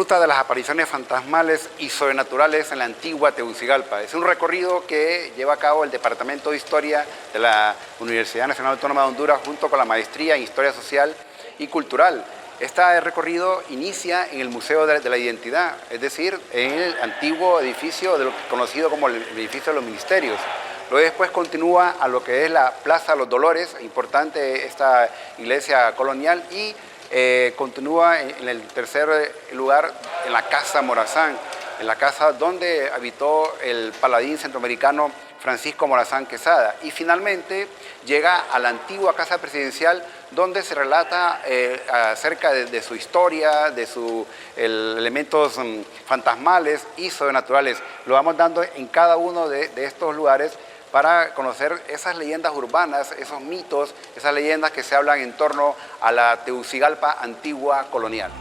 Ruta de las apariciones fantasmales y sobrenaturales en la antigua Tegucigalpa. Es un recorrido que lleva a cabo el Departamento de Historia de la Universidad Nacional Autónoma de Honduras junto con la Maestría en Historia Social y Cultural. Este recorrido inicia en el Museo de la Identidad, es decir, en el antiguo edificio conocido como el edificio de los ministerios. Luego después continúa a lo que es la Plaza de los Dolores, importante esta iglesia colonial, y continúa en el tercer lugar en la Casa Morazán, en la casa donde habitó el paladín centroamericano Francisco Morazán Quesada, y finalmente llega a la antigua Casa Presidencial, donde se relata acerca de su historia, de sus elementos fantasmales y sobrenaturales. Lo vamos dando en cada uno de estos lugares para conocer esas leyendas urbanas, esos mitos, esas leyendas que se hablan en torno a la Tegucigalpa antigua colonial.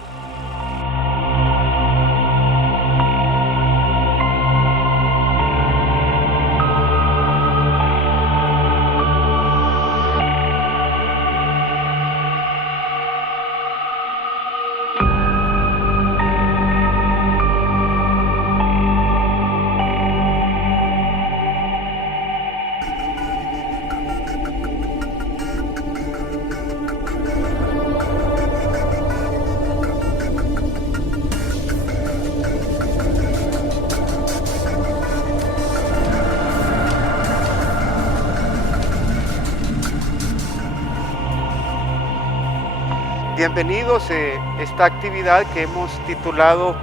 Bienvenidos a esta actividad que hemos titulado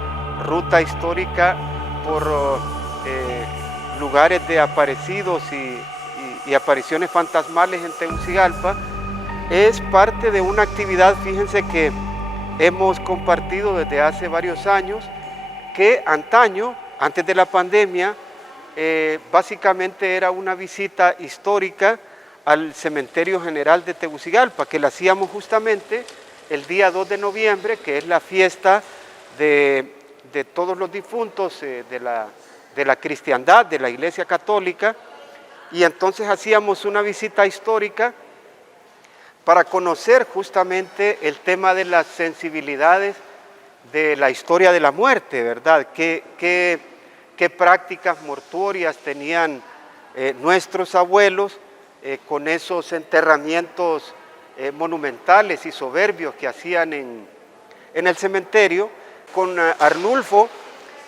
Ruta Histórica por lugares de aparecidos y apariciones fantasmales en Tegucigalpa. Es parte de una actividad, fíjense, que hemos compartido desde hace varios años, que antaño, antes de la pandemia, básicamente era una visita histórica al Cementerio General de Tegucigalpa, que la hacíamos justamente el día 2 de noviembre, que es la fiesta de todos los difuntos de la cristiandad, de la Iglesia Católica, y entonces hacíamos una visita histórica para conocer justamente el tema de las sensibilidades de la historia de la muerte, ¿verdad? ¿Qué prácticas mortuorias tenían nuestros abuelos con esos enterramientos monumentales y soberbios que hacían en el cementerio? Con Arnulfo,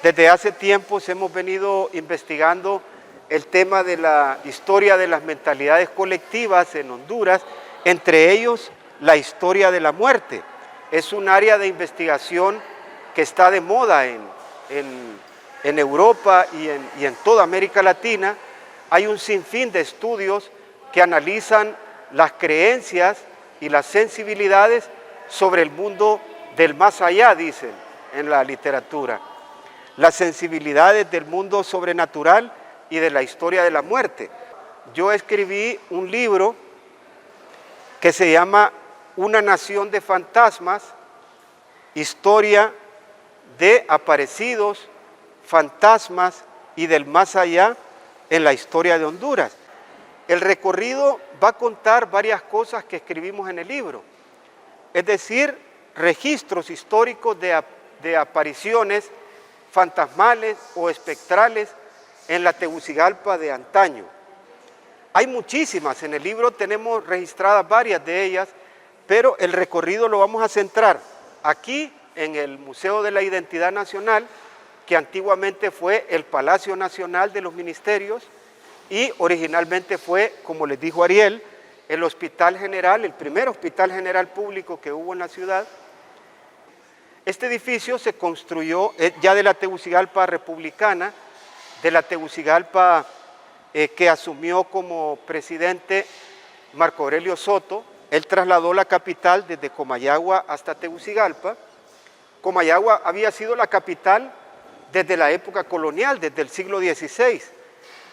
desde hace tiempos hemos venido investigando el tema de la historia de las mentalidades colectivas en Honduras, entre ellos la historia de la muerte. Es un área de investigación que está de moda en Europa y en toda América Latina. Hay un sinfín de estudios que analizan las creencias y las sensibilidades sobre el mundo del más allá, dicen en la literatura. Las sensibilidades del mundo sobrenatural y de la historia de la muerte. Yo escribí un libro que se llama Una nación de fantasmas, historia de aparecidos, fantasmas y del más allá en la historia de Honduras. El recorrido va a contar varias cosas que escribimos en el libro, es decir, registros históricos de apariciones fantasmales o espectrales en la Tegucigalpa de antaño. Hay muchísimas, en el libro tenemos registradas varias de ellas, pero el recorrido lo vamos a centrar aquí en el Museo de la Identidad Nacional, que antiguamente fue el Palacio Nacional de los Ministerios, y originalmente fue, como les dijo Ariel, el Hospital General, el primer hospital general público que hubo en la ciudad. Este edificio se construyó ya de la Tegucigalpa republicana, de la Tegucigalpa que asumió como presidente Marco Aurelio Soto. Él trasladó la capital desde Comayagua hasta Tegucigalpa. Comayagua había sido la capital desde la época colonial, desde el siglo XVI.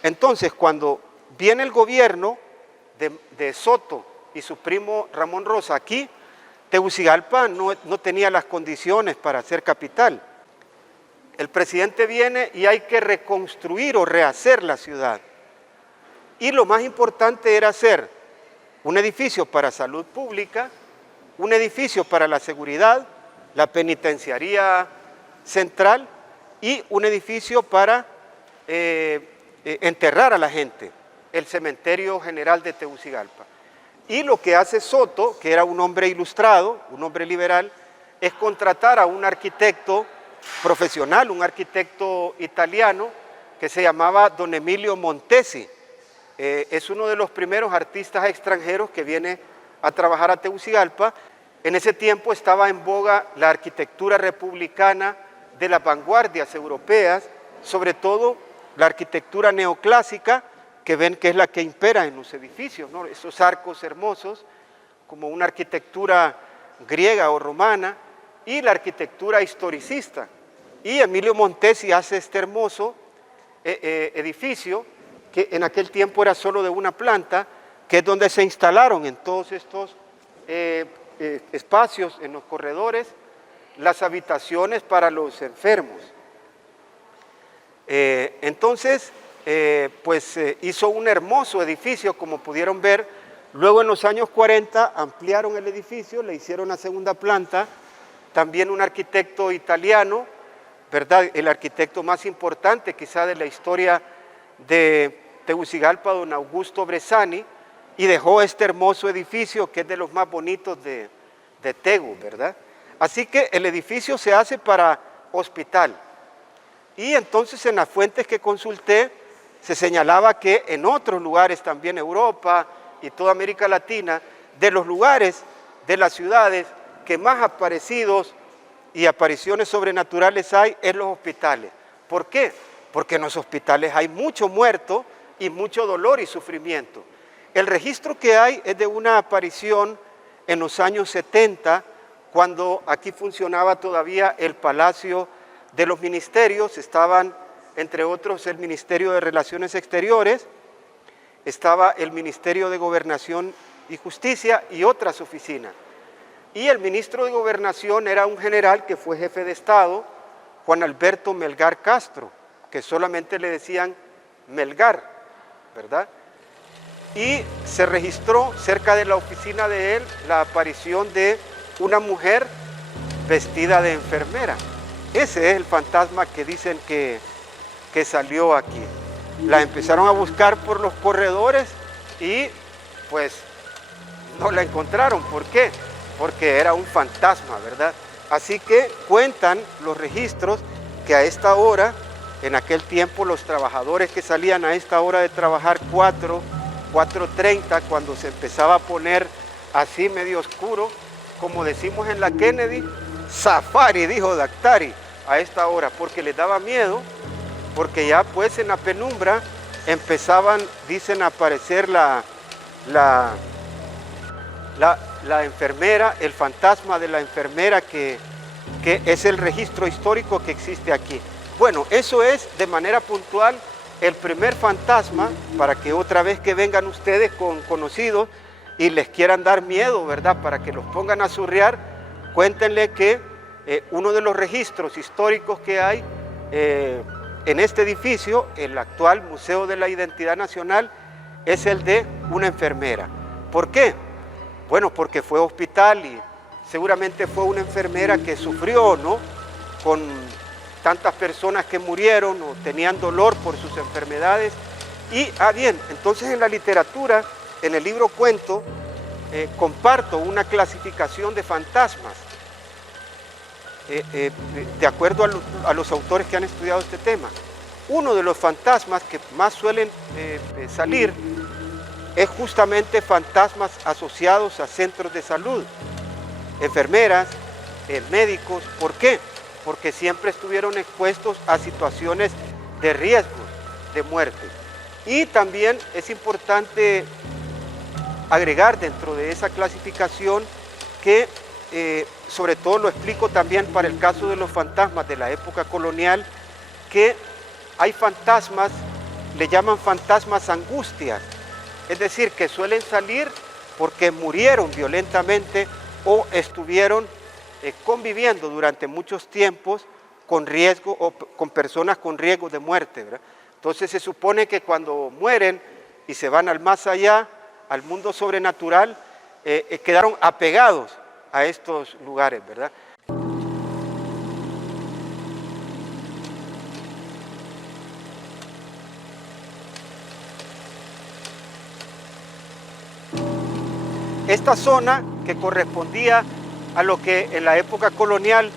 Entonces, cuando viene el gobierno de Soto y su primo Ramón Rosa aquí, Tegucigalpa no tenía las condiciones para ser capital. El presidente viene y hay que reconstruir o rehacer la ciudad. Y lo más importante era hacer un edificio para salud pública, un edificio para la seguridad, la penitenciaría central y un edificio para enterrar a la gente, el Cementerio General de Tegucigalpa. Y lo que hace Soto, que era un hombre ilustrado, un hombre liberal, es contratar a un arquitecto profesional, un arquitecto italiano, que se llamaba Don Emilio Montesi. Es uno de los primeros artistas extranjeros que viene a trabajar a Tegucigalpa. En ese tiempo estaba en boga la arquitectura republicana de las vanguardias europeas, sobre todo la arquitectura neoclásica, que ven que es la que impera en los edificios, ¿no? Esos arcos hermosos, como una arquitectura griega o romana, y la arquitectura historicista. Y Emilio Montesi hace este hermoso edificio, que en aquel tiempo era solo de una planta, que es donde se instalaron en todos estos espacios, en los corredores, las habitaciones para los enfermos. Entonces, hizo un hermoso edificio, como pudieron ver. Luego en los años 40 ampliaron el edificio, le hicieron la segunda planta, también un arquitecto italiano, ¿verdad? El arquitecto más importante quizá de la historia de Tegucigalpa, don Augusto Bressani, y dejó este hermoso edificio que es de los más bonitos de Tegu, ¿verdad? Así que el edificio se hace para hospital. Y entonces en las fuentes que consulté se señalaba que en otros lugares también, Europa y toda América Latina, de los lugares de las ciudades que más aparecidos y apariciones sobrenaturales hay en los hospitales. ¿Por qué? Porque en los hospitales hay mucho muerto y mucho dolor y sufrimiento. El registro que hay es de una aparición en los años 70, cuando aquí funcionaba todavía el Palacio de los Ministerios. Estaban, entre otros, el Ministerio de Relaciones Exteriores, estaba el Ministerio de Gobernación y Justicia y otras oficinas. Y el ministro de Gobernación era un general que fue jefe de Estado, Juan Alberto Melgar Castro, que solamente le decían Melgar, ¿verdad? Y se registró cerca de la oficina de él la aparición de una mujer vestida de enfermera. Ese es el fantasma que dicen que salió aquí. La empezaron a buscar por los corredores y pues no la encontraron. ¿Por qué? Porque era un fantasma, ¿verdad? Así que cuentan los registros que a esta hora, en aquel tiempo los trabajadores que salían a esta hora de trabajar 4:30, cuando se empezaba a poner así medio oscuro, como decimos en la Kennedy, safari, dijo Daktari, a esta hora, porque les daba miedo, porque ya pues en la penumbra empezaban, dicen, a aparecer la enfermera, el fantasma de la enfermera que es el registro histórico que existe aquí. Bueno, eso es de manera puntual el primer fantasma, para que otra vez que vengan ustedes con conocidos y les quieran dar miedo, ¿verdad? Para que los pongan a zurrear, cuéntenle que uno de los registros históricos que hay en este edificio, el actual Museo de la Identidad Nacional, es el de una enfermera. ¿Por qué? Bueno, porque fue hospital y seguramente fue una enfermera que sufrió, ¿no?, con tantas personas que murieron o tenían dolor por sus enfermedades. Y, bien, entonces en la literatura, en el libro Cuento, comparto una clasificación de fantasmas, de acuerdo a los autores que han estudiado este tema. Uno de los fantasmas que más suelen salir es justamente fantasmas asociados a centros de salud, enfermeras, médicos. ¿Por qué? Porque siempre estuvieron expuestos a situaciones de riesgo, de muerte. Y también es importante agregar dentro de esa clasificación que, sobre todo lo explico también para el caso de los fantasmas de la época colonial, que hay fantasmas, le llaman fantasmas angustias, es decir, que suelen salir porque murieron violentamente o estuvieron conviviendo durante muchos tiempos con riesgo o con personas con riesgo de muerte, ¿verdad? Entonces se supone que cuando mueren y se van al más allá, al mundo sobrenatural, quedaron apegados a estos lugares, ¿verdad? esta zona que correspondía a lo que en la época colonial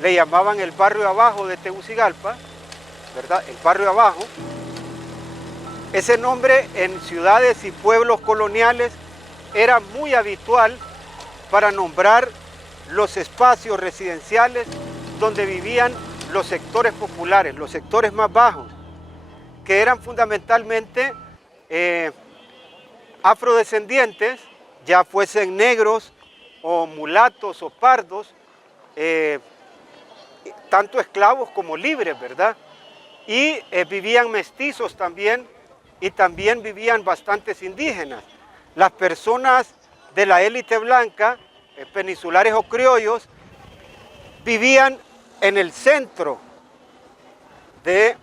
le llamaban el barrio abajo de Tegucigalpa, ¿verdad? El barrio abajo. Ese nombre en ciudades y pueblos coloniales era muy habitual para nombrar los espacios residenciales donde vivían los sectores populares, los sectores más bajos, que eran fundamentalmente afrodescendientes, ya fuesen negros o mulatos o pardos, tanto esclavos como libres, ¿verdad? Y vivían mestizos también, y también vivían bastantes indígenas. Las personas de la élite blanca, peninsulares o criollos, vivían en el centro de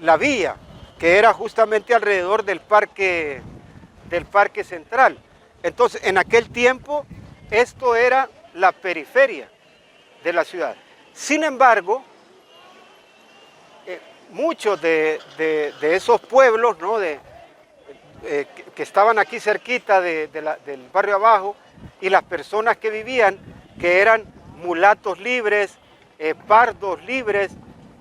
la villa, que era justamente alrededor del parque central. Entonces, en aquel tiempo, esto era la periferia de la ciudad. Sin embargo, muchos de esos pueblos, ¿no?, que estaban aquí cerquita del barrio abajo, y las personas que vivían, que eran mulatos libres, pardos libres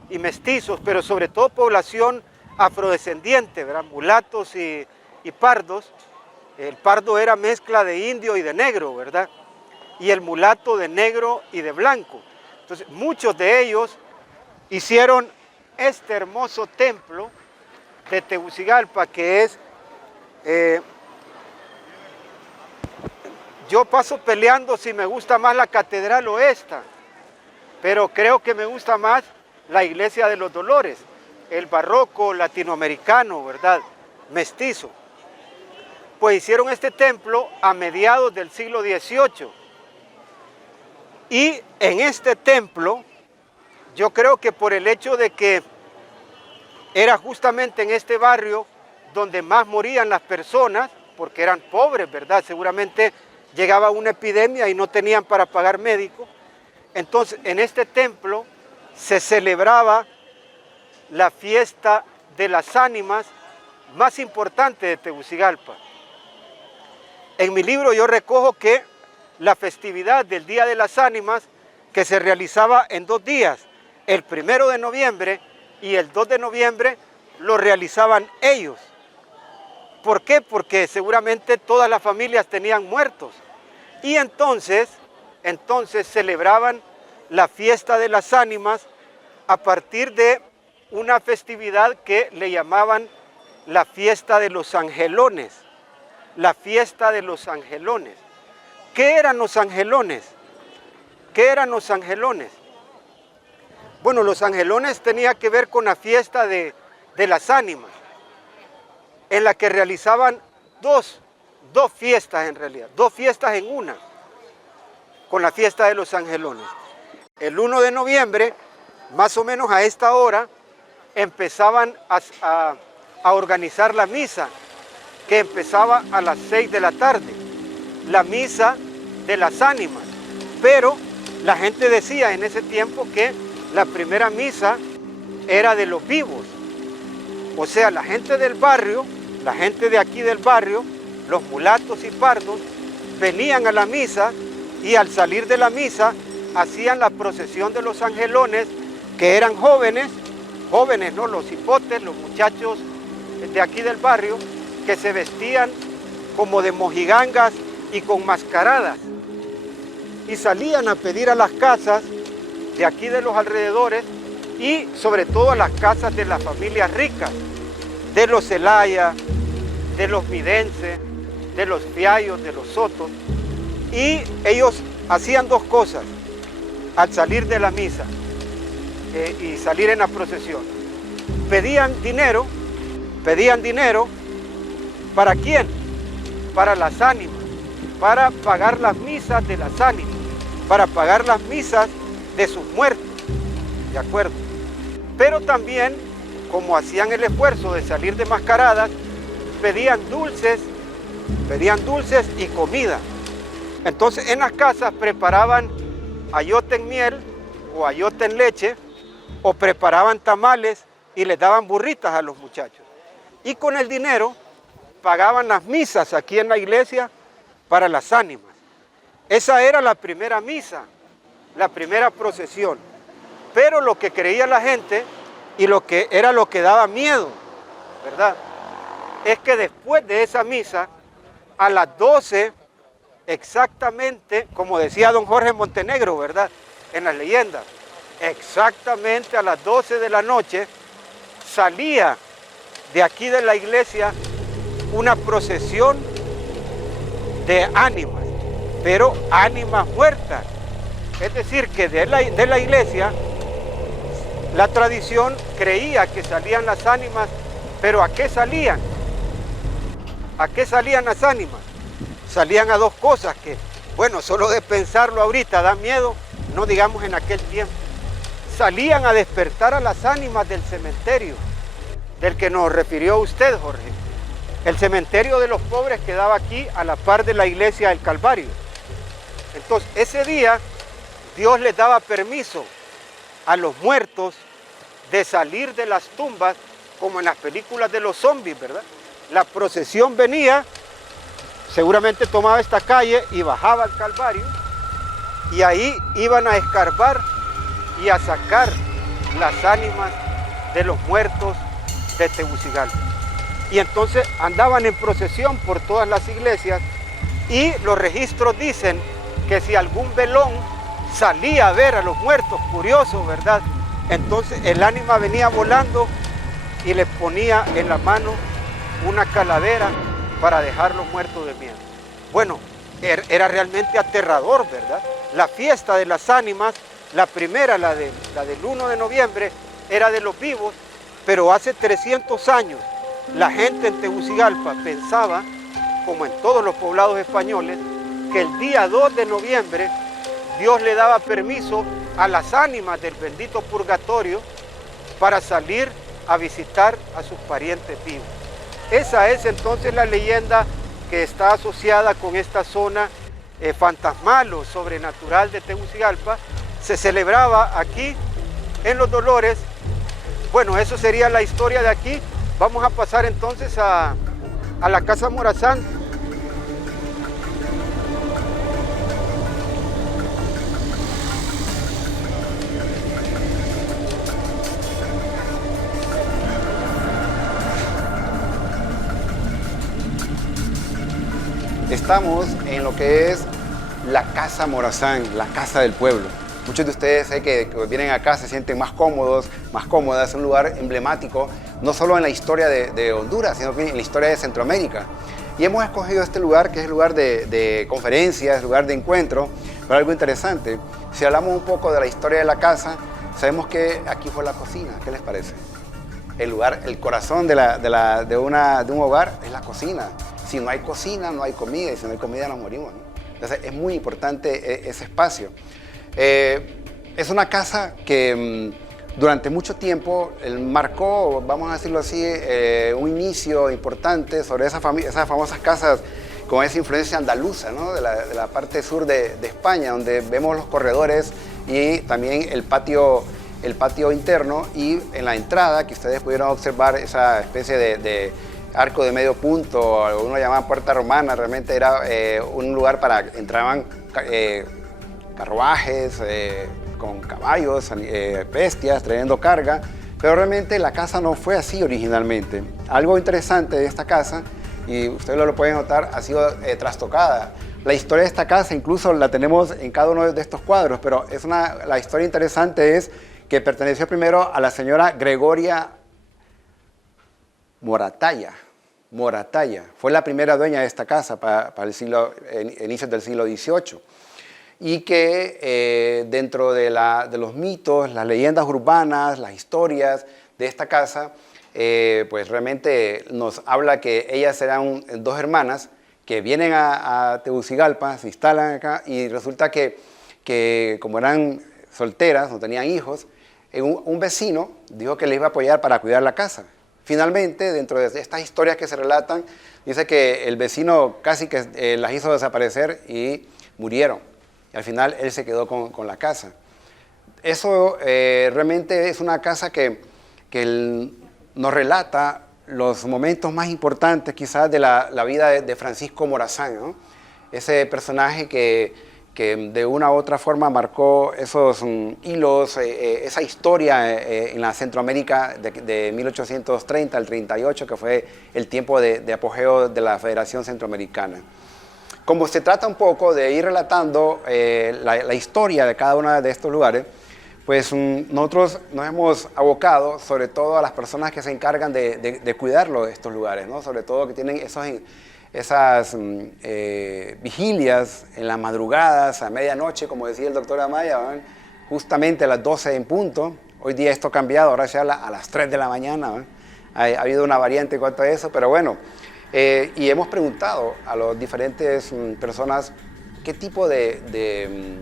y mestizos, pero sobre todo población afrodescendiente, ¿verdad? Mulatos y pardos. El pardo era mezcla de indio y de negro, ¿verdad? Y el mulato de negro y de blanco. Entonces, muchos de ellos hicieron este hermoso templo de Tegucigalpa, que es... yo paso peleando si me gusta más la catedral o esta, pero creo que me gusta más la iglesia de los Dolores, el barroco latinoamericano, ¿verdad? Mestizo. Pues hicieron este templo a mediados del siglo XVIII. Y en este templo, yo creo que por el hecho de que era justamente en este barrio donde más morían las personas, porque eran pobres, ¿verdad? Seguramente llegaba una epidemia y no tenían para pagar médico. Entonces, en este templo se celebraba la fiesta de las ánimas más importante de Tegucigalpa. En mi libro yo recojo que la festividad del Día de las Ánimas, que se realizaba en 2 días, el 1 de noviembre y el 2 de noviembre, lo realizaban ellos. ¿Por qué? Porque seguramente todas las familias tenían muertos. Y entonces celebraban la fiesta de las ánimas a partir de una festividad que le llamaban la fiesta de los angelones. La fiesta de los angelones. ¿Qué eran los angelones? ¿Qué eran los angelones? Bueno, los angelones tenían que ver con la fiesta de las ánimas, en la que realizaban dos fiestas en realidad, 2 fiestas en una, con la fiesta de los angelones. El 1 de noviembre, más o menos a esta hora, empezaban a organizar la misa, que empezaba a las 6 de la tarde, la misa de las ánimas. Pero la gente decía en ese tiempo que la primera misa era de los vivos. O sea, la gente del barrio, la gente de aquí del barrio, los mulatos y pardos, venían a la misa y al salir de la misa hacían la procesión de los angelones, que eran jóvenes, ¿no? Los hipotes, los muchachos de aquí del barrio, que se vestían como de mojigangas y con mascaradas. Y salían a pedir a las casas de aquí de los alrededores y sobre todo a las casas de las familias ricas, de los Zelaya, de los Midense, de los Fiallos, de los Sotos. Y ellos hacían 2 cosas al salir de la misa y salir en la procesión. Pedían dinero. ¿Para quién? Para las ánimas, para pagar las misas de las ánimas, para pagar las misas de sus muertos, ¿de acuerdo? Pero también, como hacían el esfuerzo de salir de mascaradas, pedían dulces y comida. Entonces en las casas preparaban ayote en miel o ayote en leche, o preparaban tamales y les daban burritas a los muchachos. Y con el dinero pagaban las misas aquí en la iglesia para las ánimas. Esa era la primera misa, la primera procesión. Pero lo que creía la gente y lo que daba miedo, ¿verdad?, es que después de esa misa, a las 12, exactamente, como decía don Jorge Montenegro, ¿verdad?, en las leyendas, exactamente a las 12 de la noche, salía de aquí de la iglesia una procesión de ánimas, pero ánimas muertas. Es decir, que de la iglesia, la tradición creía que salían las ánimas, pero ¿a qué salían? ¿A qué salían las ánimas? Salían a dos cosas que, bueno, solo de pensarlo ahorita da miedo, no digamos en aquel tiempo. Salían a despertar a las ánimas del cementerio, del que nos refirió usted, Jorge. El cementerio de los pobres quedaba aquí a la par de la iglesia del Calvario. Entonces, ese día, Dios les daba permiso a los muertos de salir de las tumbas, como en las películas de los zombies, ¿verdad? La procesión venía, seguramente tomaba esta calle y bajaba al Calvario, y ahí iban a escarbar y a sacar las ánimas de los muertos de Tegucigalpa. Y entonces andaban en procesión por todas las iglesias, y los registros dicen que si algún velón salía a ver a los muertos, curioso, ¿verdad?, entonces el ánima venía volando y les ponía en la mano una calavera para dejarlos muertos de miedo. Bueno, era realmente aterrador, ¿verdad? La fiesta de las ánimas, la primera, la del 1 de noviembre, era de los vivos, pero hace 300 años la gente en Tegucigalpa pensaba, como en todos los poblados españoles, que el día 2 de noviembre Dios le daba permiso a las ánimas del bendito purgatorio para salir a visitar a sus parientes vivos. Esa es entonces la leyenda que está asociada con esta zona fantasmal o sobrenatural de Tegucigalpa. Se celebraba aquí en Los Dolores. Bueno, eso sería la historia de aquí. Vamos a pasar entonces a la Casa Morazán. Estamos en lo que es la Casa Morazán, la casa del pueblo. Muchos de ustedes sé que vienen acá se sienten más cómodos, más cómodas. Es un lugar emblemático, no solo en la historia de Honduras, sino que en la historia de Centroamérica. Y hemos escogido este lugar, que es el lugar de conferencias, lugar de encuentro, para algo interesante. Si hablamos un poco de la historia de la casa, sabemos que aquí fue la cocina. ¿Qué les parece? El lugar, el corazón de un hogar es la cocina. Si no hay cocina, no hay comida, y si no hay comida nos morimos, ¿no? Entonces es muy importante ese espacio. Es una casa que durante mucho tiempo marcó, vamos a decirlo así, un inicio importante sobre esas famosas casas con esa influencia andaluza, ¿no?, de la parte sur de España, donde vemos los corredores y también el patio interno, y en la entrada, que ustedes pudieron observar esa especie de arco de medio punto, algunos lo llamaban puerta romana. Realmente era un lugar para entraban carruajes con caballos, bestias trayendo carga, pero realmente la casa no fue así originalmente. Algo interesante de esta casa, y ustedes lo pueden notar, ha sido trastocada. La historia de esta casa incluso la tenemos en cada uno de estos cuadros, pero la historia interesante es que perteneció primero a la señora Gregoria Moratalla. Fue la primera dueña de esta casa para inicios del siglo XVIII. Y que dentro de los mitos, las leyendas urbanas, las historias de esta casa, pues realmente nos habla que ellas eran dos hermanas que vienen a Tegucigalpa, se instalan acá, y resulta que como eran solteras, no tenían hijos, un vecino dijo que les iba a apoyar para cuidar la casa. Finalmente, dentro de estas historias que se relatan, dice que el vecino casi que las hizo desaparecer y murieron. Y al final él se quedó con la casa. Eso realmente es una casa que nos relata los momentos más importantes quizás de la vida de Francisco Morazán, ¿no? ese personaje que de una u otra forma marcó esos hilos, esa historia en la Centroamérica de 1830 al 38, que fue el tiempo de apogeo de la Federación Centroamericana. Como se trata un poco de ir relatando la historia de cada uno de estos lugares, pues nosotros nos hemos abocado sobre todo a las personas que se encargan de cuidarlo, estos lugares, ¿no? Sobre todo que tienen esas vigilias en las madrugadas, a medianoche, como decía el doctor Amaya, ¿no? Justamente a las 12 en punto. Hoy día esto ha cambiado, ahora se habla a las 3 de la mañana, ¿no? Ha habido una variante en cuanto a eso, pero bueno. Y hemos preguntado a las diferentes personas qué tipo de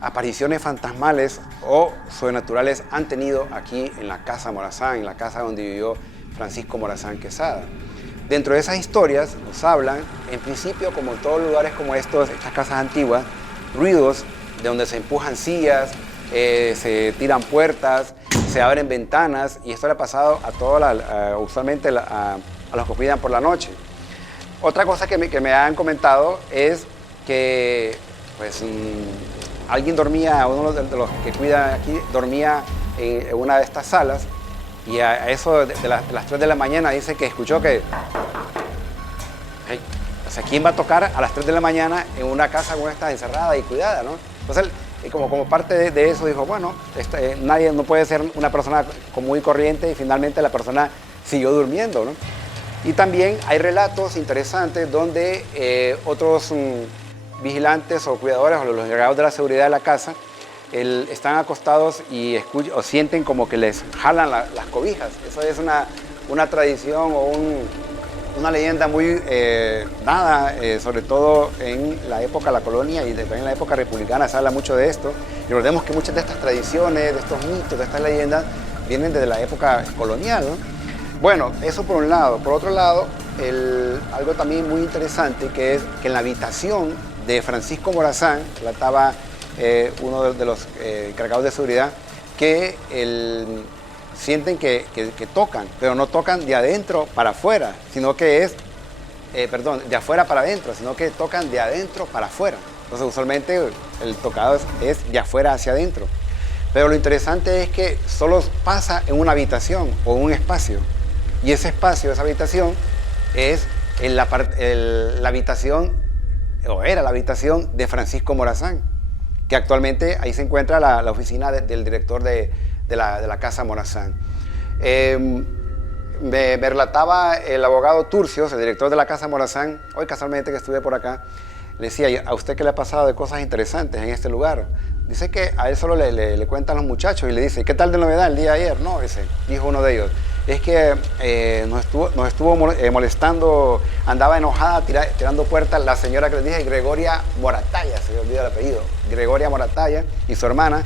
apariciones fantasmales o sobrenaturales han tenido aquí en la Casa Morazán, en la casa donde vivió Francisco Morazán Quesada. Dentro de esas historias nos hablan, en principio, como en todos lugares como estas casas antiguas, ruidos de donde se empujan sillas, se tiran puertas, se abren ventanas, y esto le ha pasado a todos, usualmente a los que cuidan por la noche. Otra cosa que me han comentado es que pues, alguien dormía, uno de los que cuidan aquí, dormía en una de estas salas, y a eso de las 3 de la mañana dice que escuchó que... O sea, ¿quién va a tocar a las 3 de la mañana en una casa como esta encerrada y cuidada, ¿no? Entonces, como parte de eso dijo, bueno, nadie no puede ser una persona común y corriente, y finalmente la persona siguió durmiendo, ¿no? Y también hay relatos interesantes donde otros vigilantes o cuidadores o los encargados de la seguridad de la casa están acostados y o sienten como que les jalan las cobijas. Eso es una tradición o una leyenda muy dada, sobre todo en la época de la colonia y también en la época republicana se habla mucho de esto. Y recordemos que muchas de estas tradiciones, de estos mitos, de estas leyendas, vienen desde la época colonial, ¿no? Bueno, eso por un lado. Por otro lado, algo también muy interesante, que es que en la habitación de Francisco Morazán, relataba uno de los encargados de seguridad, que sienten que tocan, pero no tocan de adentro para afuera, sino que es, de afuera para adentro, sino que tocan de adentro para afuera. Entonces, usualmente el tocado es de afuera hacia adentro. Pero lo interesante es que solo pasa en una habitación o un espacio. Y ese espacio, esa habitación, es la habitación, o era la habitación de Francisco Morazán, que actualmente ahí se encuentra la oficina del director de la Casa Morazán. Me relataba el abogado Turcios, el director de la Casa Morazán, hoy casualmente que estuve por acá, le decía, ¿a usted qué le ha pasado de cosas interesantes en este lugar? Dice que a él solo le cuentan los muchachos y le dice, ¿qué tal de novedad el día de ayer? No, dijo uno de ellos, es que nos estuvo molestando, andaba enojada tirando puertas la señora que les dije, Gregoria Moratalla, se me olvidó el apellido, Gregoria Moratalla y su hermana,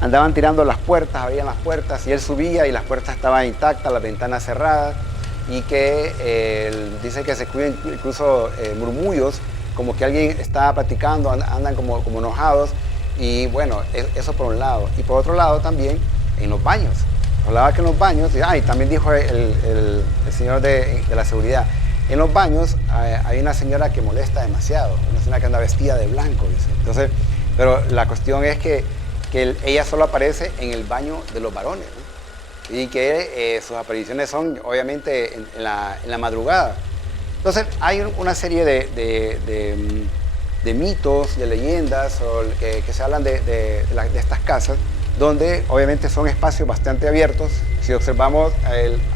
andaban tirando las puertas, abrían las puertas y él subía y las puertas estaban intactas, las ventanas cerradas, y que dice que se escuchan incluso murmullos, como que alguien está platicando, andan como enojados. Y bueno, eso por un lado. Y por otro lado también en los baños. Hablaba que en los baños, y también dijo el señor de la seguridad, en los baños hay una señora que molesta demasiado, una señora que anda vestida de blanco, dice. Entonces, pero la cuestión es que ella solo aparece en el baño de los varones, ¿no? Y que sus apariciones son obviamente en la madrugada. Entonces hay una serie de mitos, de leyendas que se hablan de estas casas, donde obviamente son espacios bastante abiertos. Si observamos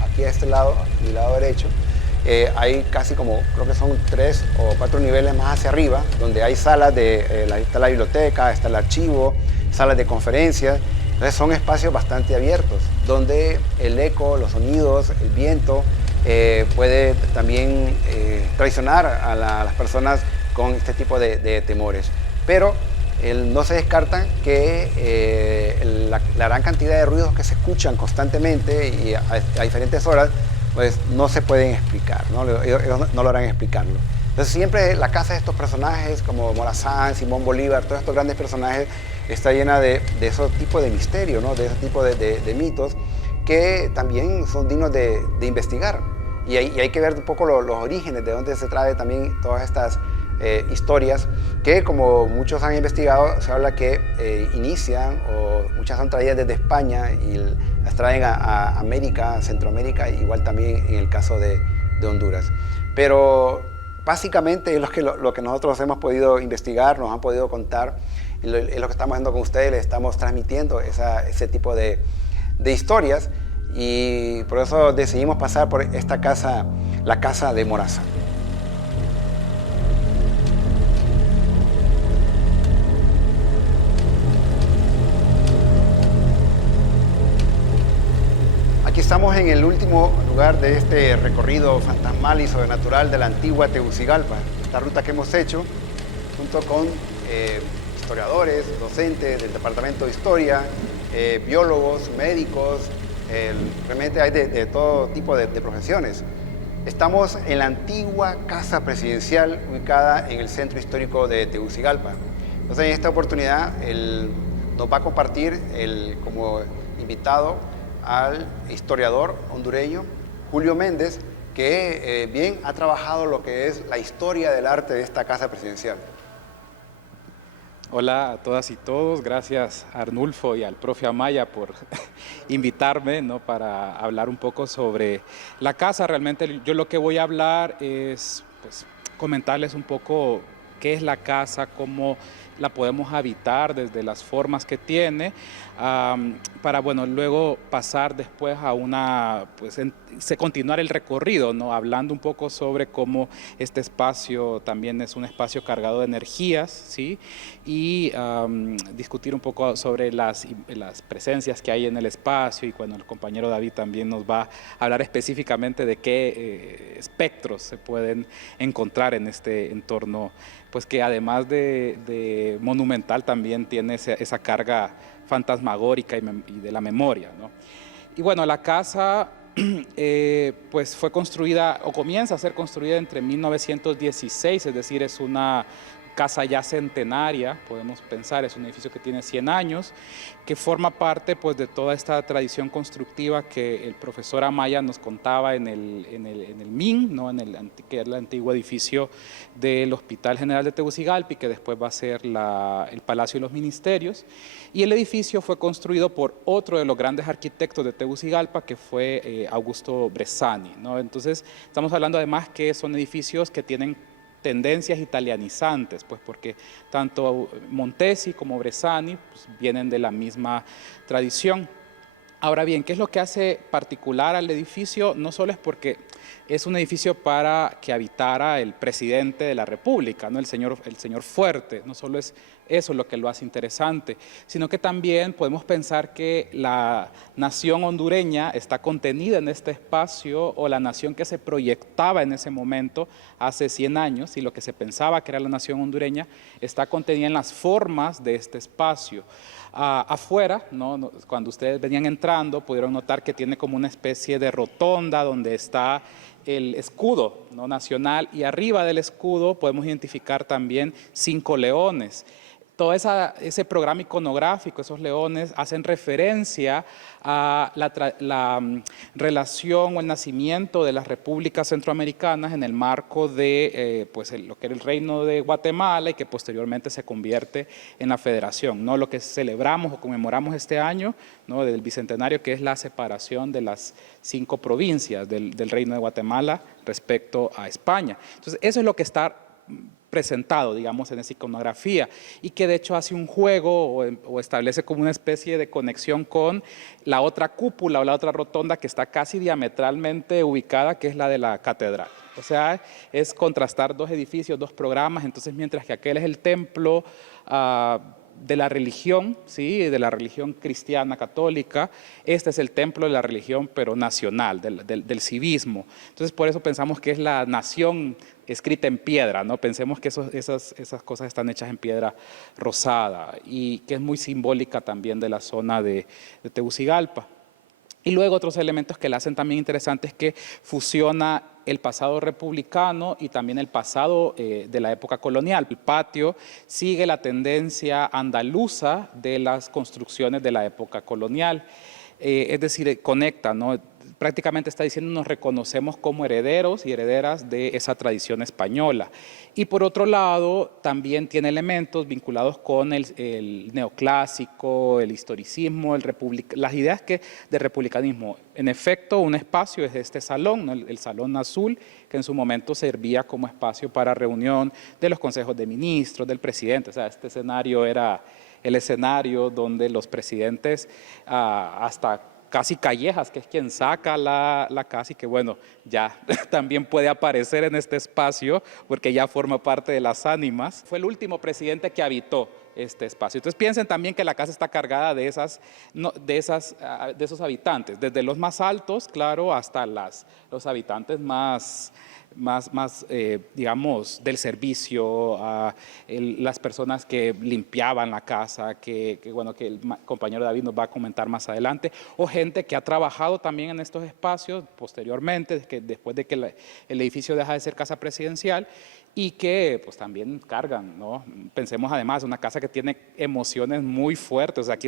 aquí a este lado, a mi lado derecho, hay casi como, creo que son 3 o 4 niveles más hacia arriba, donde hay salas, está la biblioteca, está el archivo, salas de conferencias. Entonces son espacios bastante abiertos, donde el eco, los sonidos, el viento, puede también traicionar a las personas con este tipo de temores. Pero no se descartan que la gran cantidad de ruidos que se escuchan constantemente y a diferentes horas, pues no se pueden explicar, ¿no? Ellos no logran explicarlo. Entonces siempre la casa de estos personajes como Morazán, Simón Bolívar, todos estos grandes personajes, está llena de esos tipos de misterios, ¿no? De ese tipo de mitos que también son dignos de investigar. Y hay que ver un poco los orígenes, de dónde se trae también todas estas historias que, como muchos han investigado, se habla que inician o muchas son traídas desde España y las traen a América, a Centroamérica, igual también en el caso de Honduras. Pero básicamente es lo que nosotros hemos podido investigar, nos han podido contar, es lo que estamos haciendo con ustedes, les estamos transmitiendo ese tipo de historias, y por eso decidimos pasar por esta casa, la Casa de Moraza. Aquí estamos en el último lugar de este recorrido fantasmal y sobrenatural de la antigua Tegucigalpa. Esta ruta que hemos hecho junto con historiadores, docentes del Departamento de Historia, biólogos, médicos, realmente hay de todo tipo de profesiones. Estamos en la antigua Casa Presidencial ubicada en el centro histórico de Tegucigalpa. Entonces, en esta oportunidad nos va a compartir como invitado al historiador hondureño Julio Méndez, que bien ha trabajado lo que es la historia del arte de esta Casa Presidencial. Hola a todas y todos, gracias a Arnulfo y al profe Amaya por invitarme, ¿no?, para hablar un poco sobre la casa. Realmente yo lo que voy a hablar es pues, comentarles un poco qué es la casa, cómo la podemos habitar desde las formas que tiene, para bueno, luego pasar después a continuar el recorrido, ¿no?, hablando un poco sobre cómo este espacio también es un espacio cargado de energías, ¿sí?, y discutir un poco sobre las presencias que hay en el espacio, y bueno, el compañero David también nos va a hablar específicamente de qué espectros se pueden encontrar en este entorno, pues que además de monumental también tiene esa carga fantasmagórica y de la memoria, ¿no? Y bueno, la casa pues fue construida o comienza a ser construida entre 1916, es decir, es una casa ya centenaria, podemos pensar, es un edificio que tiene 100 años, que forma parte pues de toda esta tradición constructiva que el profesor Amaya nos contaba en el MIN, ¿no?, que es el antiguo edificio del Hospital General de Tegucigalpa, y que después va a ser el Palacio de los Ministerios. Y el edificio fue construido por otro de los grandes arquitectos de Tegucigalpa, que fue Augusto Bressani, ¿no? Entonces, estamos hablando además que son edificios que tienen tendencias italianizantes, pues porque tanto Montesi como Bressani pues, vienen de la misma tradición. Ahora bien, ¿qué es lo que hace particular al edificio? No solo es porque es un edificio para que habitara el presidente de la República, ¿no?, el señor Fuerte, no solo es eso lo que lo hace interesante, sino que también podemos pensar que la nación hondureña está contenida en este espacio, o la nación que se proyectaba en ese momento, hace 100 años, y lo que se pensaba que era la nación hondureña, está contenida en las formas de este espacio. Afuera, ¿no?, cuando ustedes venían entrando, pudieron notar que tiene como una especie de rotonda donde está el escudo, ¿no?, nacional, y arriba del escudo podemos identificar también 5 leones. Todo ese programa iconográfico, esos leones, hacen referencia a la relación o el nacimiento de las repúblicas centroamericanas en el marco de lo que era el Reino de Guatemala, y que posteriormente se convierte en la Federación, ¿no? Lo que celebramos o conmemoramos este año, ¿no?, del Bicentenario, que es la separación de las 5 provincias del Reino de Guatemala respecto a España. Entonces, eso es lo que está presentado, digamos, en esa iconografía, y que de hecho hace un juego o establece como una especie de conexión con la otra cúpula o la otra rotonda que está casi diametralmente ubicada, que es la de la catedral. O sea, es contrastar dos edificios, dos programas. Entonces, mientras que aquel es el templo de la religión, ¿sí?, de la religión cristiana católica, este es el templo de la religión, pero nacional, del civismo. Entonces, por eso pensamos que es la nación escrita en piedra, ¿no? Pensemos que esas cosas están hechas en piedra rosada, y que es muy simbólica también de la zona de Tegucigalpa. Y luego otros elementos que la hacen también interesante es que fusiona el pasado republicano y también el pasado de la época colonial. El patio sigue la tendencia andaluza de las construcciones de la época colonial, es decir, conecta, ¿no?, prácticamente está diciendo nos reconocemos como herederos y herederas de esa tradición española. Y por otro lado, también tiene elementos vinculados con el neoclásico, el historicismo, las ideas de republicanismo. En efecto, un espacio es este salón, ¿no? El Salón Azul, que en su momento servía como espacio para reunión de los consejos de ministros, del presidente. O sea, este escenario era el escenario donde los presidentes hasta casi Callejas, que es quien saca la casa y que bueno, ya también puede aparecer en este espacio porque ya forma parte de las ánimas. Fue el último presidente que habitó este espacio. Entonces piensen también que la casa está cargada de esos habitantes, desde los más altos, claro, hasta los habitantes más digamos, del servicio, las personas que limpiaban la casa, que el compañero David nos va a comentar más adelante, o gente que ha trabajado también en estos espacios posteriormente, después de que el edificio deja de ser casa presidencial, y que pues también cargan, ¿no? Pensemos además, una casa que tiene emociones muy fuertes. O sea, aquí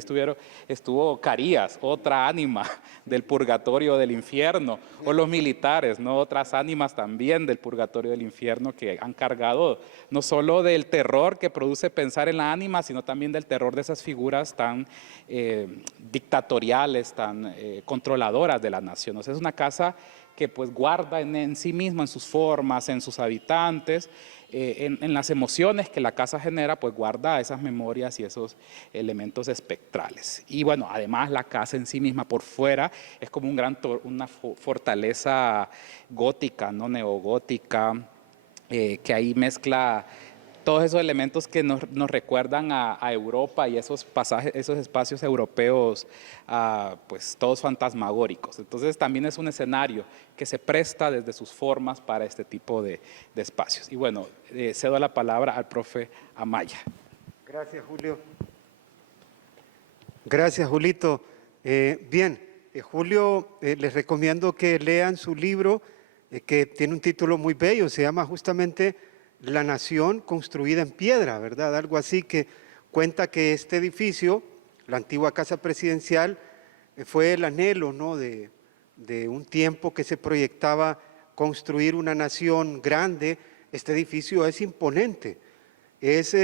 estuvo Carías, otra ánima del purgatorio del infierno, o los militares, ¿no? Otras ánimas también del purgatorio del infierno que han cargado no solo del terror que produce pensar en la ánima, sino también del terror de esas figuras tan dictatoriales, tan controladoras de la nación. O sea, es una casa que pues guarda en sí misma, en sus formas, en sus habitantes, en las emociones que la casa genera, pues guarda esas memorias y esos elementos espectrales. Y bueno, además la casa en sí misma por fuera es como una fortaleza gótica, ¿no? Neogótica, que ahí mezcla todos esos elementos que nos recuerdan a Europa y esos espacios europeos, pues todos fantasmagóricos. Entonces también es un escenario que se presta desde sus formas para este tipo de espacios. Y bueno, cedo la palabra al profe Amaya. Gracias, Julio. Gracias, Julito. Julio, les recomiendo que lean su libro, que tiene un título muy bello, se llama justamente La nación construida en piedra, ¿verdad? Algo así, que cuenta que este edificio, la antigua casa presidencial, fue el anhelo, ¿no?, de un tiempo que se proyectaba construir una nación grande. Este edificio es imponente, es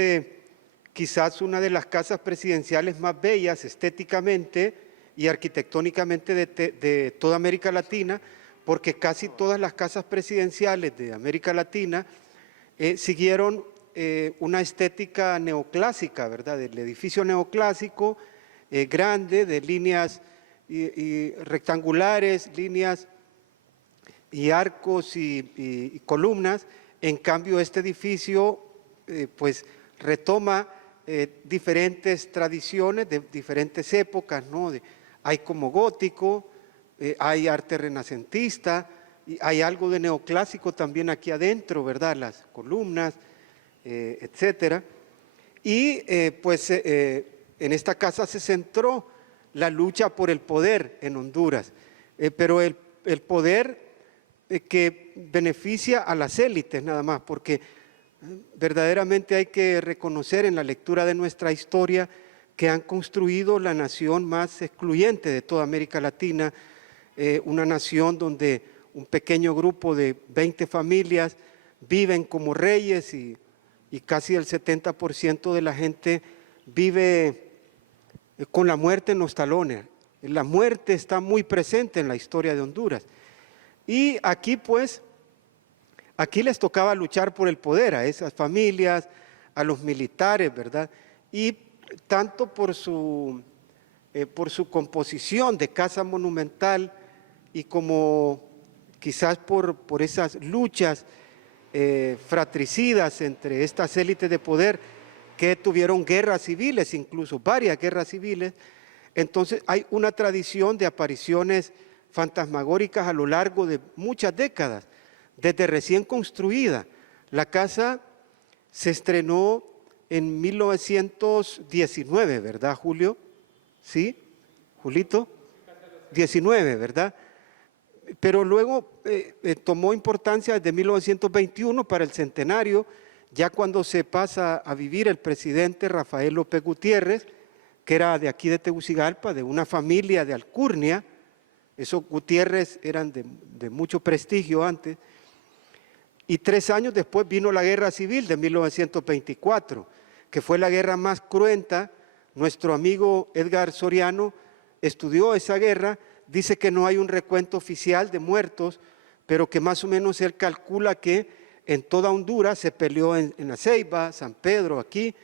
quizás una de las casas presidenciales más bellas estéticamente y arquitectónicamente de toda América Latina, porque casi todas las casas presidenciales de América Latina siguieron una estética neoclásica, ¿verdad? Del edificio neoclásico, grande, de líneas y rectangulares, líneas y arcos y columnas. En cambio, este edificio pues retoma diferentes tradiciones de diferentes épocas, ¿no? Hay como gótico, hay arte renacentista, y hay algo de neoclásico también aquí adentro, ¿verdad? Las columnas, etcétera. Y en esta casa se centró la lucha por el poder en Honduras, pero el poder que beneficia a las élites nada más, porque verdaderamente hay que reconocer en la lectura de nuestra historia que han construido la nación más excluyente de toda América Latina, una nación donde un pequeño grupo de 20 familias viven como reyes y casi el 70% de la gente vive con la muerte en los talones. La muerte está muy presente en la historia de Honduras. Y aquí aquí les tocaba luchar por el poder a esas familias, a los militares, ¿verdad? Y tanto por su composición de casa monumental y como quizás por esas luchas fratricidas entre estas élites de poder que tuvieron guerras civiles, incluso varias guerras civiles. Entonces hay una tradición de apariciones fantasmagóricas a lo largo de muchas décadas, desde recién construida. La casa se estrenó en 1919, ¿verdad, Julio? ¿Sí? ¿Julito? 19, ¿verdad? Pero luego tomó importancia desde 1921 para el centenario, ya cuando se pasa a vivir el presidente Rafael López Gutiérrez, que era de aquí de Tegucigalpa, de una familia de alcurnia, Esos Gutiérrez eran de mucho prestigio antes. Y 3 años después vino la Guerra Civil de 1924, que fue la guerra más cruenta. Nuestro amigo Edgar Soriano estudió esa guerra, dice que no hay un recuento oficial de muertos, pero que más o menos él calcula que en toda Honduras se peleó en La Ceiba, San Pedro, aquí.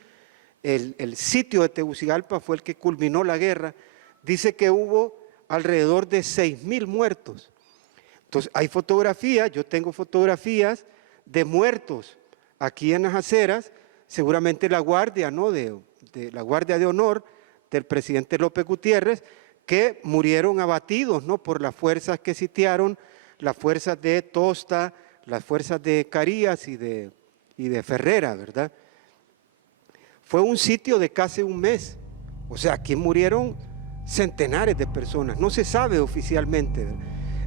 El sitio de Tegucigalpa fue el que culminó la guerra. Dice que hubo alrededor de 6,000 muertos. Entonces hay fotografías, yo tengo fotografías de muertos aquí en las aceras, seguramente la guardia, ¿no? de la Guardia de Honor del presidente López Gutiérrez, que murieron abatidos, ¿no? Por las fuerzas que sitiaron, las fuerzas de Tosta, las fuerzas de Carías y de Ferrera, ¿verdad? Fue un sitio de casi un mes, o sea, aquí murieron centenares de personas, no se sabe oficialmente, ¿verdad?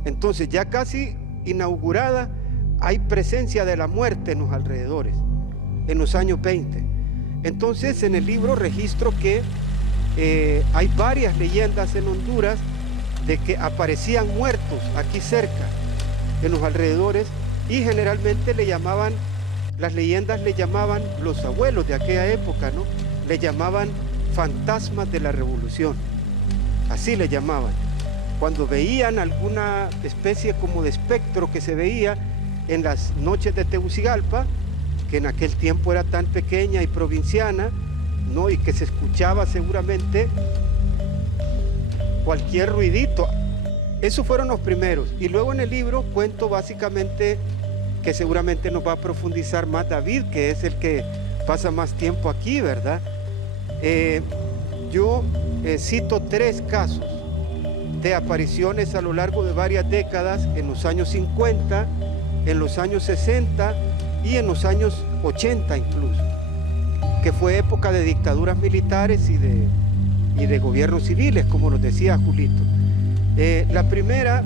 Entonces ya casi inaugurada hay presencia de la muerte en los alrededores, en los años 20. Entonces en el libro registro que hay varias leyendas en Honduras de que aparecían muertos aquí cerca, en los alrededores, y generalmente las leyendas le llamaban, los abuelos de aquella época, ¿no? Le llamaban fantasmas de la revolución, así le llamaban. Cuando veían alguna especie como de espectro que se veía en las noches de Tegucigalpa, que en aquel tiempo era tan pequeña y provinciana, ¿no? Y que se escuchaba seguramente cualquier ruidito. Esos fueron los primeros. Y luego en el libro cuento básicamente, que seguramente nos va a profundizar más David, que es el que pasa más tiempo aquí, ¿verdad? Yo cito 3 casos de apariciones a lo largo de varias décadas, en los años 50, en los años 60 y en los años 80 incluso, que fue época de dictaduras militares y de gobiernos civiles, como nos decía Julito. La primera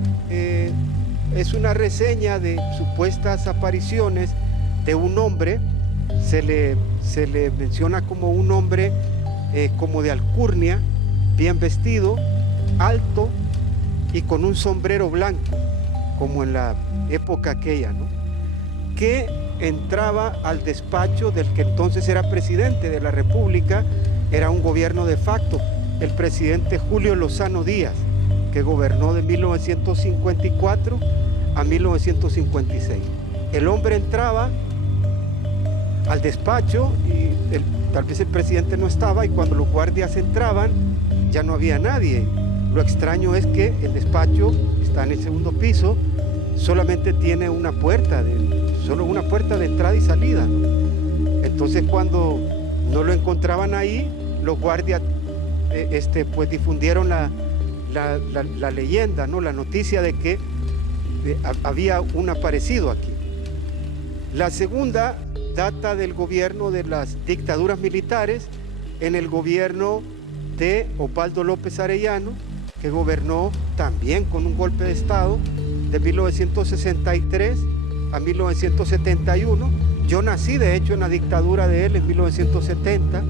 es una reseña de supuestas apariciones de un hombre, se le menciona como un hombre como de alcurnia, bien vestido, alto y con un sombrero blanco, como en la época aquella, ¿no? Que entraba al despacho del que entonces era presidente de la República, era un gobierno de facto, el presidente Julio Lozano Díaz, que gobernó de 1954 a 1956. El hombre entraba al despacho y tal vez el presidente no estaba, y cuando los guardias entraban ya no había nadie. Lo extraño es que el despacho está en el segundo piso, solamente tiene solo una puerta de entrada y salida. Entonces cuando no lo encontraban ahí, los guardias pues difundieron la leyenda, ¿no? La noticia de que había un aparecido aquí. La segunda data del gobierno de las dictaduras militares, en el gobierno de Osvaldo López Arellano, que gobernó también con un golpe de Estado de 1963 a 1971. Yo nací de hecho en la dictadura de él en 1970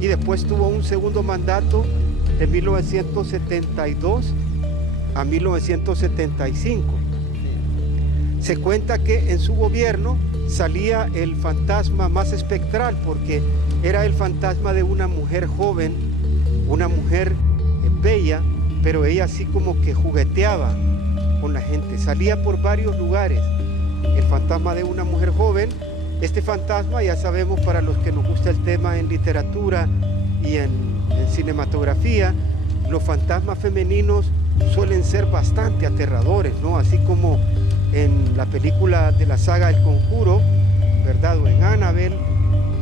y después tuvo un segundo mandato de 1972 a 1975. Se cuenta que en su gobierno salía el fantasma más espectral, porque era el fantasma de una mujer joven, una mujer bella, pero ella así como que jugueteaba con la gente, salía por varios lugares. El fantasma de una mujer joven, este fantasma ya sabemos, para los que nos gusta el tema en literatura y en cinematografía, los fantasmas femeninos suelen ser bastante aterradores, ¿no? Así como en la película de la saga El Conjuro, ¿verdad? O en Annabelle,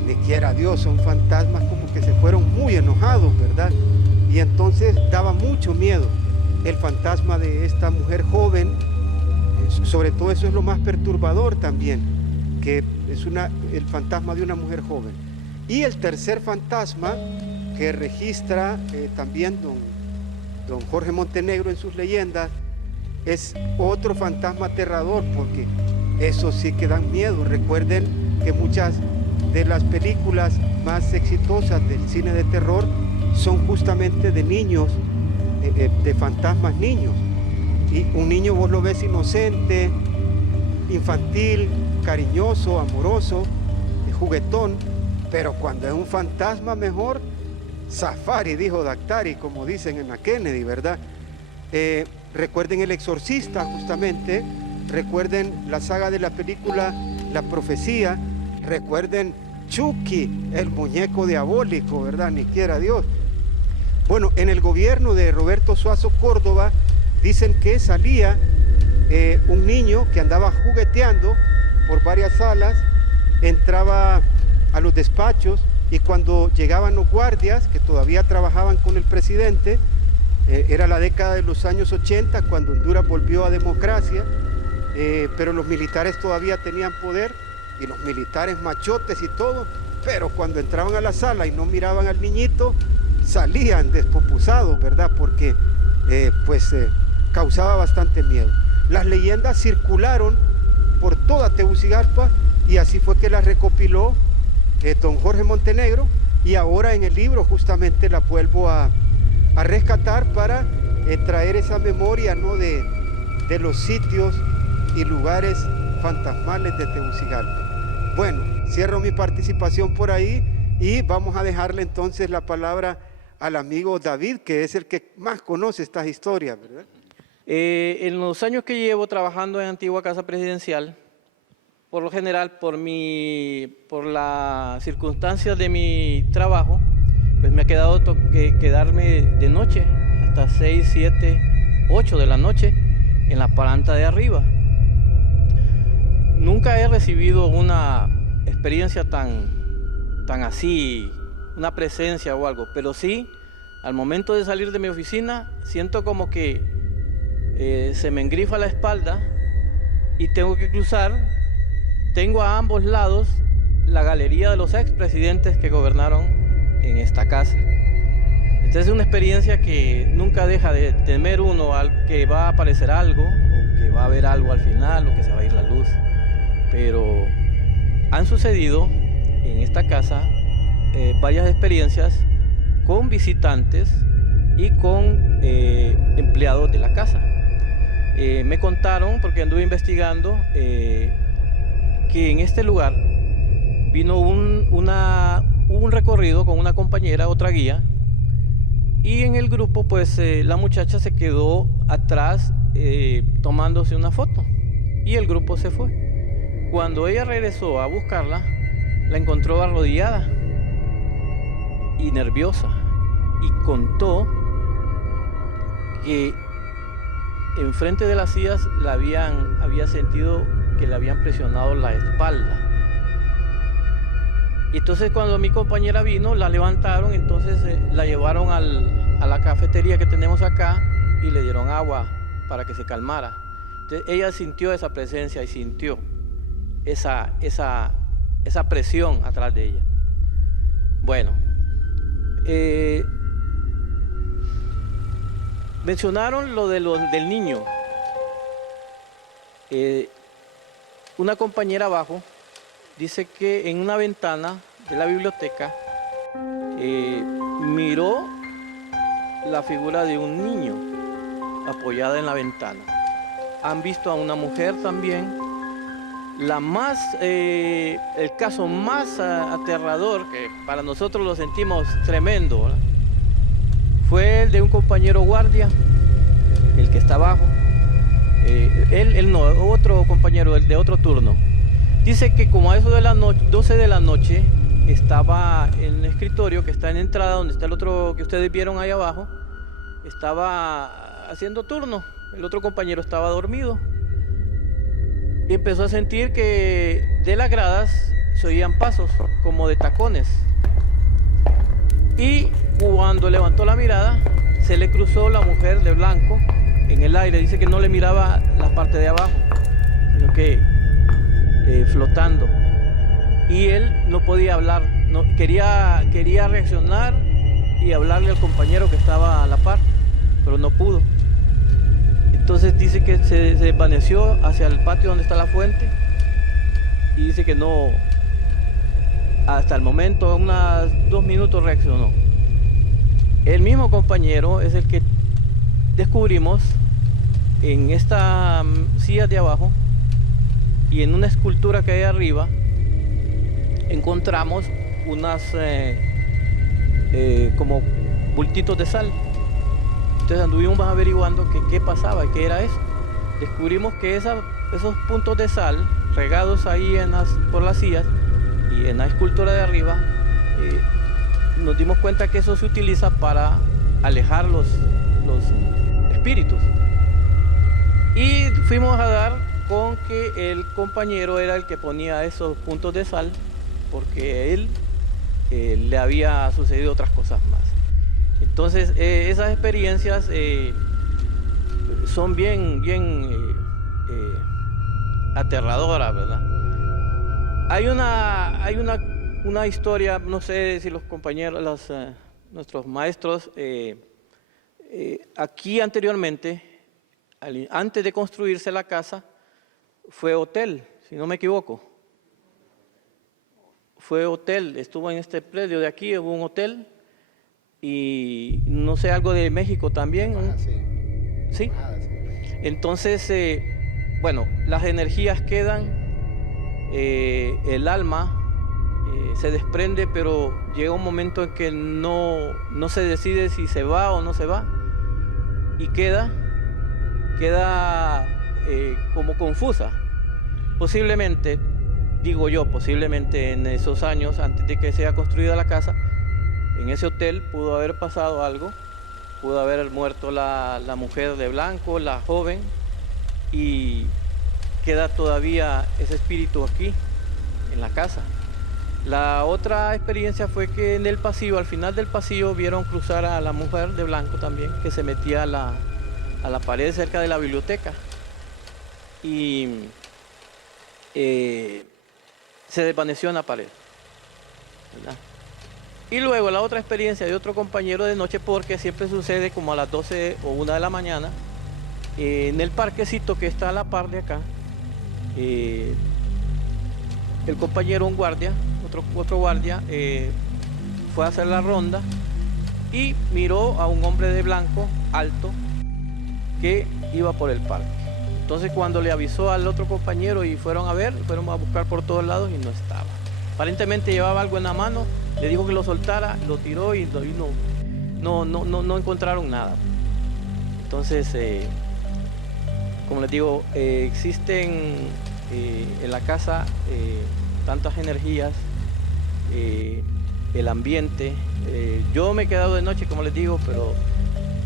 ni quiera Dios, son fantasmas como que se fueron muy enojados, ¿verdad? Y entonces daba mucho miedo el fantasma de esta mujer joven. Sobre todo eso es lo más perturbador también, que es el fantasma de una mujer joven. Y el tercer fantasma que registra también don Jorge Montenegro en sus leyendas, es otro fantasma aterrador, porque esos sí que dan miedo. Recuerden que muchas de las películas más exitosas del cine de terror son justamente de niños, de fantasmas niños. Y un niño vos lo ves inocente, infantil, cariñoso, amoroso, juguetón, pero cuando es un fantasma mejor, safari, dijo Daktari, como dicen en la Kennedy, ¿verdad? Recuerden El Exorcista, justamente, recuerden la saga de la película La Profecía, recuerden Chucky, el muñeco diabólico, ¿verdad? Ni quiera Dios. Bueno, en el gobierno de Roberto Suazo Córdoba dicen que salía un niño que andaba jugueteando por varias salas, entraba a los despachos y cuando llegaban los guardias que todavía trabajaban con el presidente, era la década de los años 80 cuando Honduras volvió a democracia, pero los militares todavía tenían poder y los militares machotes y todo, pero cuando entraban a la sala y no miraban al niñito, salían despopusados, ¿verdad? Porque causaba bastante miedo. Las leyendas circularon por toda Tegucigalpa y así fue que las recopiló don Jorge Montenegro, y ahora en el libro justamente la vuelvo a rescatar para traer esa memoria, ¿no?, de los sitios y lugares fantasmales de Tegucigalpa. Bueno, cierro mi participación por ahí y vamos a dejarle entonces la palabra al amigo David, que es el que más conoce estas historias, ¿verdad? En los años que llevo trabajando en Antigua Casa Presidencial, por lo general, por las circunstancias de mi trabajo, pues me ha quedado quedarme de noche hasta 6, 7, 8 de la noche en la planta de arriba. Nunca he recibido una experiencia tan así, una presencia o algo, pero sí, al momento de salir de mi oficina, siento como que se me engrifa la espalda y tengo que cruzar. Tengo a ambos lados la galería de los expresidentes que gobernaron en esta casa. Esta es una experiencia que nunca deja de temer uno al que va a aparecer algo, o que va a haber algo al final, o que se va a ir la luz. Pero han sucedido en esta casa varias experiencias con visitantes y con empleados de la casa. Me contaron, porque anduve investigando, que en este lugar vino un recorrido con una compañera, otra guía, y en el grupo pues la muchacha se quedó atrás tomándose una foto y el grupo se fue. Cuando ella regresó a buscarla, la encontró arrodillada y nerviosa y contó que enfrente de las sillas había sentido que le habían presionado la espalda. Y entonces cuando mi compañera vino, la levantaron, entonces la llevaron a la cafetería que tenemos acá y le dieron agua para que se calmara. Entonces ella sintió esa presencia y sintió esa presión atrás de ella. Bueno, mencionaron lo del niño. Una compañera abajo dice que en una ventana de la biblioteca miró la figura de un niño apoyada en la ventana. Han visto a una mujer también. El caso más aterrador, que para nosotros lo sentimos tremendo, ¿verdad?, fue el de un compañero guardia, el que está abajo. Él no, otro compañero, el de otro turno. Dice que como a eso de las 12 de la noche, estaba en el escritorio que está en la entrada, donde está el otro que ustedes vieron ahí abajo, estaba haciendo turno. El otro compañero estaba dormido. Y empezó a sentir que de las gradas se oían pasos, como de tacones. Y cuando levantó la mirada, se le cruzó la mujer de blanco en el aire. Dice que no le miraba la parte de abajo, sino que flotando. Y él no podía hablar, quería reaccionar y hablarle al compañero que estaba a la par, pero no pudo. Entonces dice que se desvaneció hacia el patio donde está la fuente y dice que no, hasta el momento, unos 2 minutos reaccionó. El mismo compañero es el que descubrimos en esta silla de abajo y en una escultura que hay arriba encontramos unas como bultitos de sal. Entonces anduvimos averiguando qué pasaba y qué era eso. Descubrimos que esos puntos de sal regados ahí por las sillas y en la escultura de arriba, nos dimos cuenta que eso se utiliza para alejar los espíritus. Y fuimos a dar con que el compañero era el que ponía esos puntos de sal, porque a él le había sucedido otras cosas más. Entonces, esas experiencias son bien aterradoras, ¿verdad? Hay una historia, no sé si los compañeros, nuestros maestros, aquí anteriormente, antes de construirse la casa, fue hotel, si no me equivoco. Fue hotel, estuvo en este predio de aquí, hubo un hotel, y no sé, algo de México también. ¿Sí? Entonces, bueno, las energías quedan, el alma se desprende, pero llega un momento en que no se decide si se va o no se va, y queda como confusa. Posiblemente, digo yo, posiblemente en esos años, antes de que sea construida la casa, en ese hotel pudo haber pasado algo, pudo haber muerto la mujer de blanco, la joven, y queda todavía ese espíritu aquí, en la casa. La otra experiencia fue que en el pasillo, al final del pasillo, vieron cruzar a la mujer de blanco también, que se metía a la pared cerca de la biblioteca. Y se desvaneció en la pared, ¿verdad? Y luego la otra experiencia de otro compañero de noche, porque siempre sucede como a las 12 o 1 de la mañana, en el parquecito que está a la par de acá, el compañero, un guardia, otro guardia, fue a hacer la ronda y miró a un hombre de blanco alto que iba por el parque. Entonces, cuando le avisó al otro compañero y fueron a buscar por todos lados y no estaba. Aparentemente llevaba algo en la mano, le dijo que lo soltara, lo tiró y no encontraron nada. Entonces, como les digo, existen en la casa tantas energías, el ambiente. Yo me he quedado de noche, como les digo, pero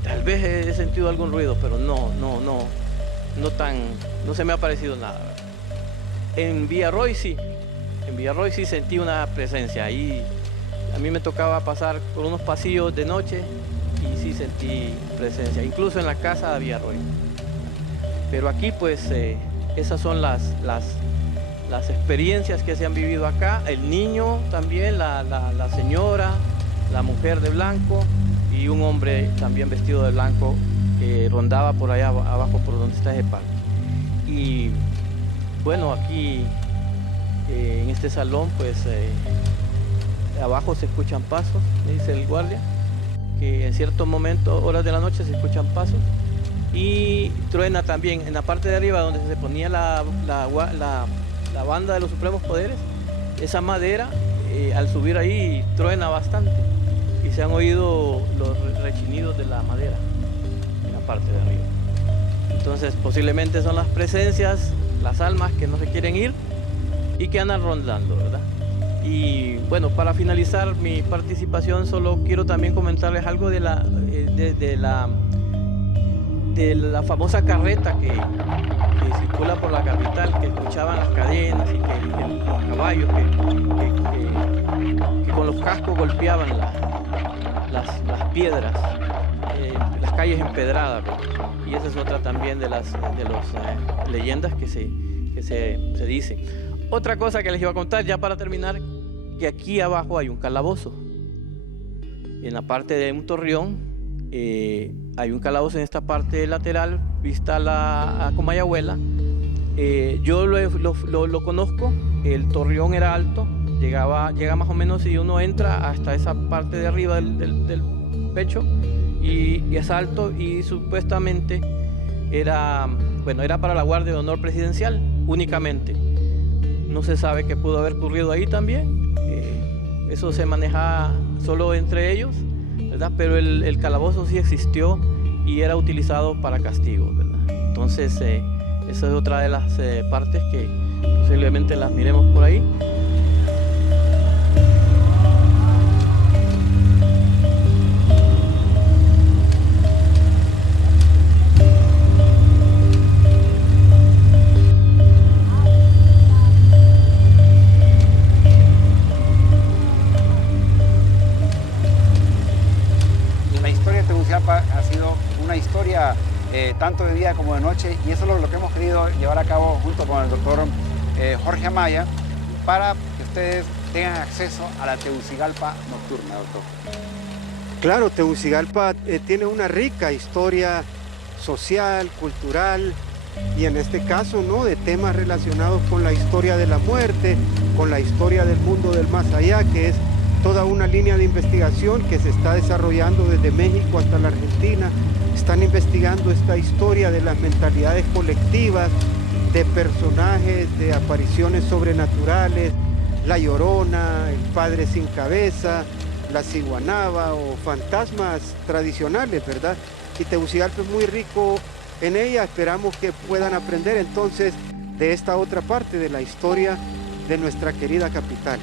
tal vez he sentido algún ruido, pero no se me ha parecido nada. En Villarroy sí sentí una presencia. Ahí a mí me tocaba pasar por unos pasillos de noche y sí sentí presencia, incluso en la casa de Villarroy. Pero aquí pues esas son las experiencias que se han vivido acá. El niño también, la señora, la mujer de blanco y un hombre también vestido de blanco que rondaba por allá abajo por donde está ese parque. Y bueno, aquí en este salón pues abajo se escuchan pasos, me dice el guardia, que en ciertos momentos, horas de la noche, se escuchan pasos. Y truena también en la parte de arriba donde se ponía la banda de los supremos poderes. Esa madera al subir ahí truena bastante y se han oído los rechinidos de la madera en la parte de arriba. Entonces posiblemente son las presencias, las almas que no se quieren ir y que andan rondando, ¿verdad? Y bueno, para finalizar mi participación, solo quiero también comentarles algo de la famosa carreta que circula por la capital, que escuchaban las cadenas y que los caballos que con los cascos golpeaban las piedras, las calles empedradas, ¿no? Y esa es otra también de las leyendas que se dicen. Otra cosa que les iba a contar ya para terminar, que aquí abajo hay un calabozo. En la parte de un torreón hay un calabozo en esta parte lateral, vista a Comayagüela. Yo lo conozco, el torreón era alto, llega más o menos, si uno entra hasta esa parte de arriba del pecho, y es alto, y supuestamente era, bueno, era para la Guardia de Honor Presidencial únicamente. No se sabe qué pudo haber ocurrido ahí también. Eso se manejaba solo entre ellos, ¿verdad? Pero el calabozo sí existió y era utilizado para castigos, ¿verdad? Entonces, esa es otra de las partes que posiblemente las miremos por ahí. La historia de Tegucigalpa ha sido una historia tanto de día como de noche, y eso es lo que hemos querido llevar a cabo junto con el doctor Jorge Amaya, para que ustedes tengan acceso a la Tegucigalpa nocturna, doctor. Claro, Tegucigalpa tiene una rica historia social, cultural, y en este caso, ¿no?, de temas relacionados con la historia de la muerte, con la historia del mundo del más allá, que es toda una línea de investigación que se está desarrollando desde México hasta la Argentina. Están investigando esta historia de las mentalidades colectivas, de personajes, de apariciones sobrenaturales, la Llorona, el Padre sin cabeza, la ciguanaba o fantasmas tradicionales, ¿verdad? Y Tegucigalpa es muy rico en ella. Esperamos que puedan aprender entonces de esta otra parte de la historia de nuestra querida capital.